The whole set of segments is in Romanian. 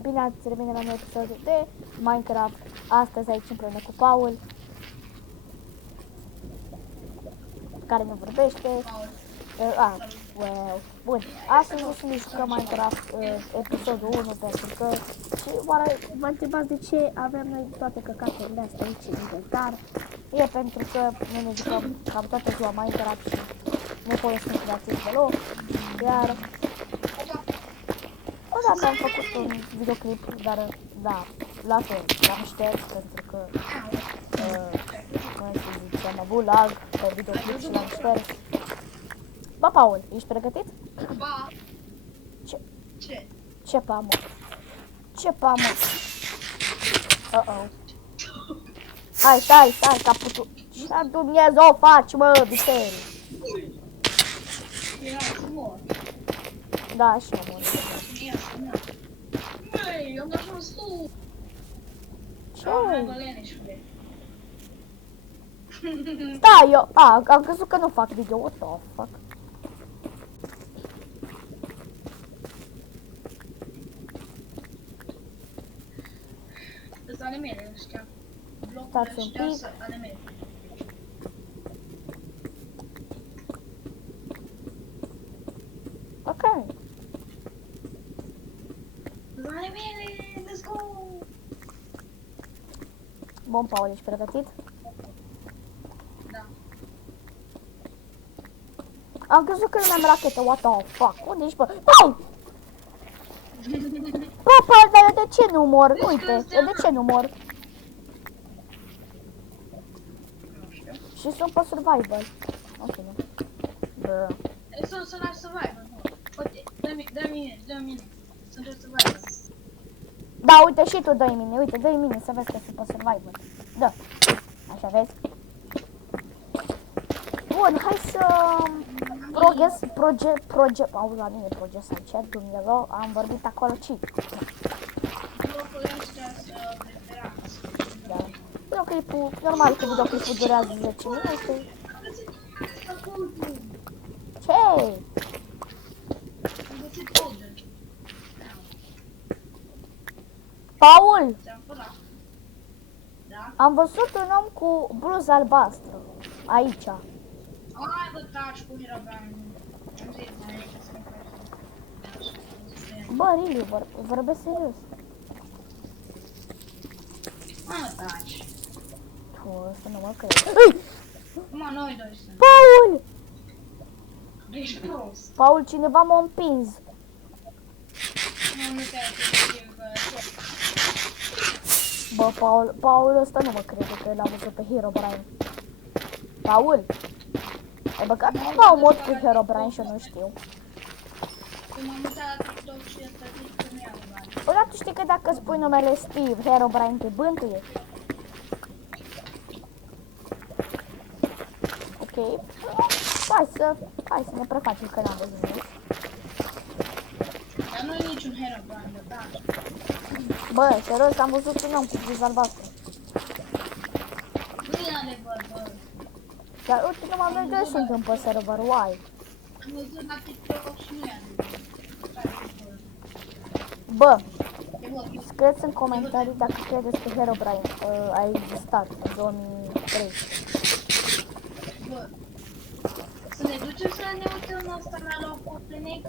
bine ați revenit la noi episodul de Minecraft. Astăzi aici împreună cu Paul, care nu vorbește. Bun, astăzi o să ne jucăm Minecraft episodul 1, pentru că și oare vă întrebați de ce avem noi toate căcaturile astea aici în inventar. E pentru că noi ne jucăm cam toată ziua Minecraft și nu folosim creativ deloc. Iar odată am făcut un videoclip, dar da, la fel, l-am șters pentru că nu știu, ziceam avut lag pe videoclip și l-am șters. Ba, Paul, ești pregătit? Ba. Ce? Ce? Ce pa, mă? Ce pa, mă? Uh-oh. Hai, stai, caputul. Ce Dumnezeu faci, mă, viteri? Era să mor. Da, și eu mor. Băi, am ajuns tu. Ce? Stai, eu, am crezut că nu fac video, what the fuck? Sunt ale mele ăștia. Stați un pic. Sunt ale mele. Ok. Sunt ale mele, let's go! Bun, Paul, ești pregătit? Da. Am crezut că nu am rachetă, what the fuck? Unde ești, bă? Paul! Bă, Paul, dar eu de ce nu mor? Uite, eu de ce nu mor? Și sunt pe survival. Ok, nu. Bă. Să lași survival, nu. Uite, dă-mi mine. Sunt pe survival. Da, uite și tu dă-i mine, uite, dă-i mine să vezi că sunt pe survival. Da, așa vezi? Bun, hai să aula, nu e progresat, ce Dumnezeu, am vorbit acolo, ci. Locul ăștia sunt preferați. Da. Videoclipul, normal că videoclipul durează 10 minute. Ce? Am găsit podul. Paul, Ți-am furat. Da? am văzut un om cu bluză albastră, aici. Hai bă, taci cu Herobrine. Am zis, mai e că să-mi faci. Bă, really, vorbesc serios. Mă, taci. Tu, să nu mă cred. Mă, noi doi sunt. Paul! Ești prost. Paul, cineva m-a împins. Nu te-ai știu că... Bă, Paul ăsta nu mă crede că l-am văzut pe Herobrine. Paul! Ai băgat cumva un mod cu Herobrine și eu nu știu. Când m-am uitat la TikTok și ăsta zic că mi-a bani. Bă, dar tu știi că dacă spui numele Steve, Herobrine te bântuie? Ok. Hai să ne prefacem că n-am văzut nimic. Dar nu e niciun Herobrine, bă, taci. Bă, serios, am văzut un om cu bluză albastră. Nu e adevăr, bă. Dar uite, numai noi doi suntem pe server, why? Am văzut la TikTok și nu e adevăr. Bă, E bă, scrieți în comentarii dacă credeți că Herobrine a existat în 2003. bă. Să ne ducem să ne uităm asta la locul clinic?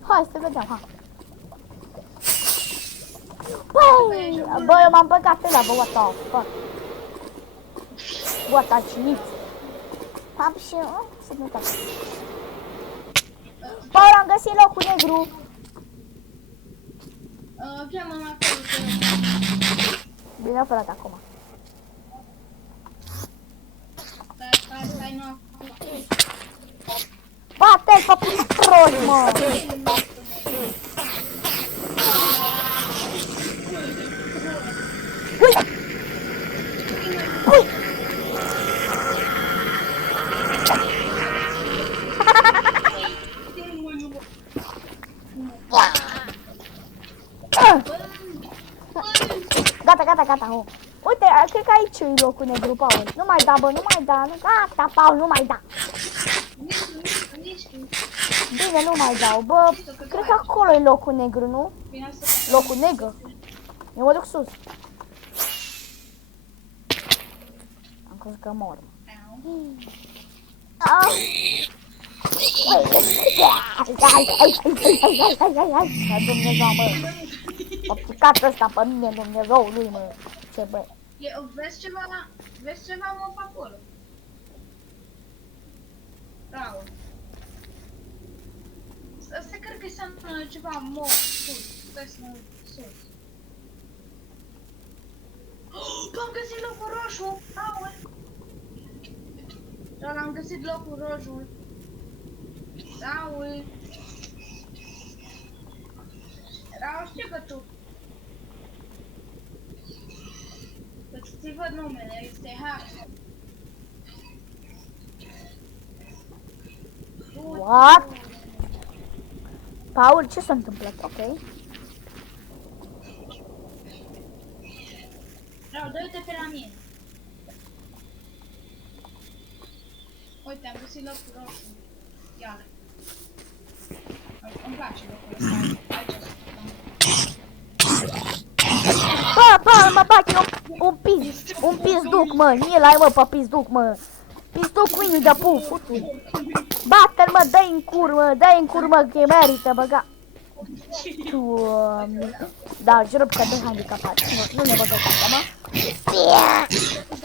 Hai să vedem, ha. Băi, bă, eu m-am băgat pe la, bă, what the fuck. What a ciniț. Am și, să nu uitați. Bă, am găsit locul negru. Cheamă-mă acolo că... Bine, frate, acum. Stai, nu acolo. Bate-l pe puțin prost, mă. Ui! Ui! Gata, ho. Uite, cred că aici e locul negru, Paul. Nu mai da, bă, nu mai da. Gata, Paul, nu mai da. Nici tu. Bine, nu mai dau. Bă, cred că acolo e locul negru, nu? Bine, asta Locul negru? Eu mă duc sus. Am crezut că mor. Au! Hai, Dumnezeu, mă! M-a picat ăsta pe mine, Dumnezeu lui, mă! Ce bă? Vezi ceva, mă, pe acolo? Bravo. Asta cred că înseamnă ceva mo sus. Stai să mă sus. Am găsit locul roșu! Aole! Dar am găsit locul roșu. Aole! Raul, știu că tu... Ți văd numele, este Harry. What? Paul, ce s-a întâmplat? Ok. Raul, dă-te pe la mine. Uite, am găsit locul roșu. Iar. Îmi place locul ăsta. Aici Bă, mă bate un pizduc, mă, el ai, mă, pe pizduc, mă. Pizduc Winnie de Pooh, futu. Bate-l, mă, dă-i în cur, mă, că e merită, băga. Doamne. Da, jur că de handicapat. Nu ne băgă asta, mă.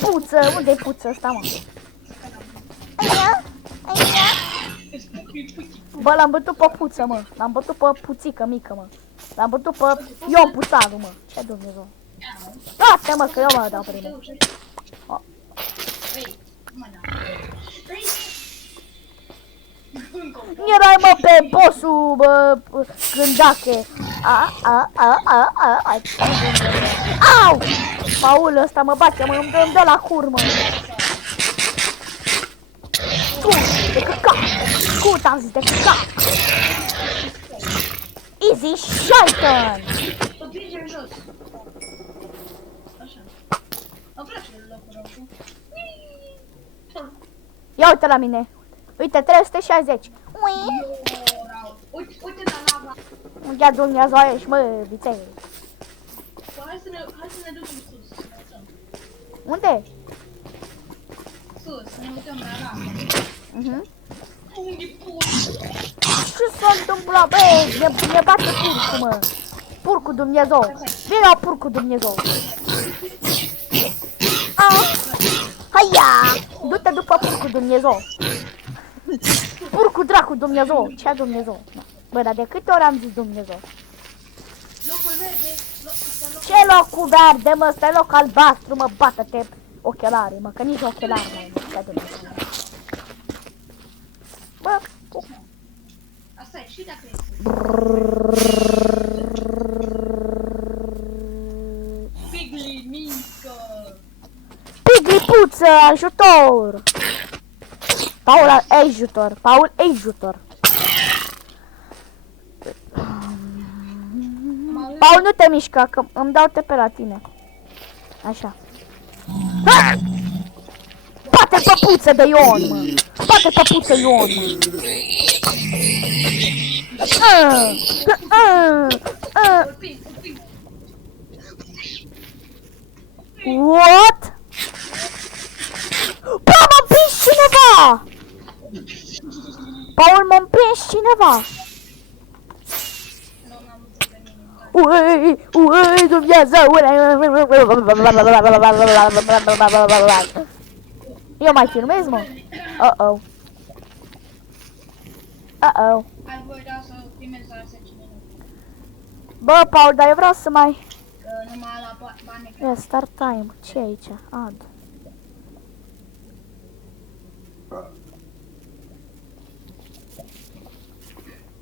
Puță, unde-i puță ăsta, mă? Bă, l-am bătut pe puță, mă. L-am bătut pe puțică mică, mă. L-am bătut pe Ion Puțaru, mă. Ce Dumnezeu? Toate, mă, că eu mă dau primul. Erai, mă, pe bossul, bă, gândache. Au! Paul ăsta mă bate, mă, îmi dă la cur, mă. De căcat. Scut, am zis, de căcat. Easy shaitan. Împingem jos. Așa. Îmi place locul roșu. Ia uite la mine. Uite, 360. Uite la lava. Ia Dumnezeu ești, mă, viței. Hai să ne ducem sus. Să ne uităm. Unde? Sus, să ne uităm la lava. Unde pui? Ce s-a întâmplat? Bă, ne bate purcul, mă. Purcul Dumnezeu. Vine la purcul Dumnezeu. Haia! Du-te după purcul Dumnezeu. Purcul dracu Dumnezeu. Ce Dumnezeu? Bă, dar de câte ori am zis Dumnezeu? Locul verde. Ce locul verde, mă? Stai loc albastru, mă, bată-te ochelari, mă, că nici ochelari mai mă. Ce Dumnezeu? Bă, Asta e și dacă e. Pigli mică. Piglipuță, ajutor! Paul, ajutor! Paul, ajutor! Paul, nu te mișca, că îmi dau te pe la tine. Așa. Bate păpuță de Ion, mă! Bate păpuță Ion, mă! What? Bă, m-a împins cineva! Paul, m-a împins cineva! Ui, Dumnezeu! Eu mai filmez, mă? Uh-oh. Uh-oh. Ai voie să primezi la 10 minute. Bă, Paul, dar eu vreau să mai... Că numai la bani. Ia, start time. Ce e aici? Ad.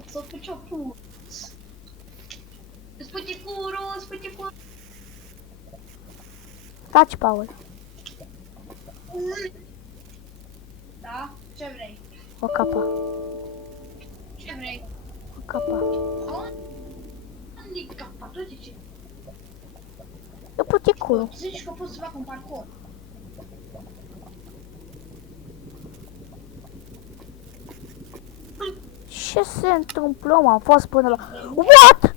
Să spui o pur. Spui curul, spui curul. Taci, Paul. Da? Ce vrei? O capa. Ce vrei? O capa. Unde-i capa? Tu zici? Eu puticul. Zici că pot să fac un parcurs. Ce se întâmplă, mă? Am fost până la... What?